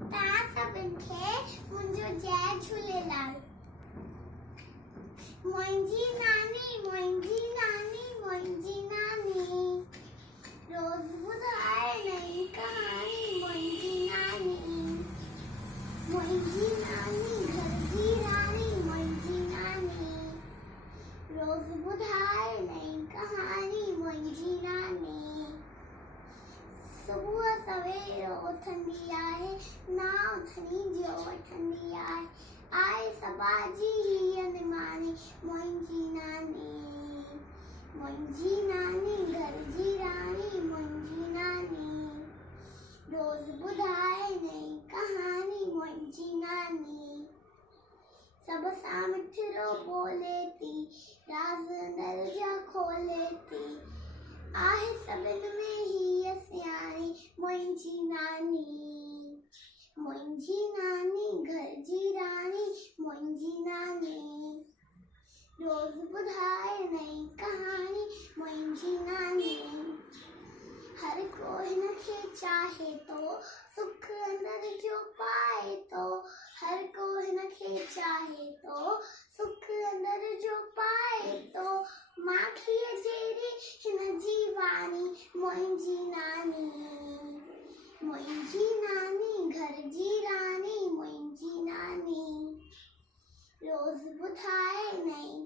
तव्हां सभिनि खे मुंहिंजो जय झूलेलाल। मुंहिंजी नानी रोज़ ॿुधाए नई कहानी। मुंहिंजी नानी घर जी रानी। मुंहिंजी नानी रोज़ ॿुधाए नई कहानी। मुंहिंजी नानी सुबुह सवेर उथंदी आहे, नाव खणी जो वठंदी आहे। आए सबाजी हीअ निमानी। मुंहिंजी नानी घर जी रानी। मुंहिंजी नानी रोज़ ॿुधाए नई कहानी। मुंहिंजी नानी सब सां मिठड़ो बोले थी, राज़ अंदर जा खोले थी। आहे सभिनि में हीअ सियाणी। मुंहिंजी नानी घर जी रानी। मुंहिंजी नानी रोज़ ॿुधाए नई कहानी। मुंहिंजी नानी हर को हिन खे चाहे थो, सुख अंदर जो पाए थो। हर को हिन खे चाहे थो, सुख अंदर जो पाए थो। माखीअ जहिड़ी हिन जी वाणी। मुंहिंजी नानी घर जी रानी। मुंहिंजी नानी रोज़ ॿुधाए नई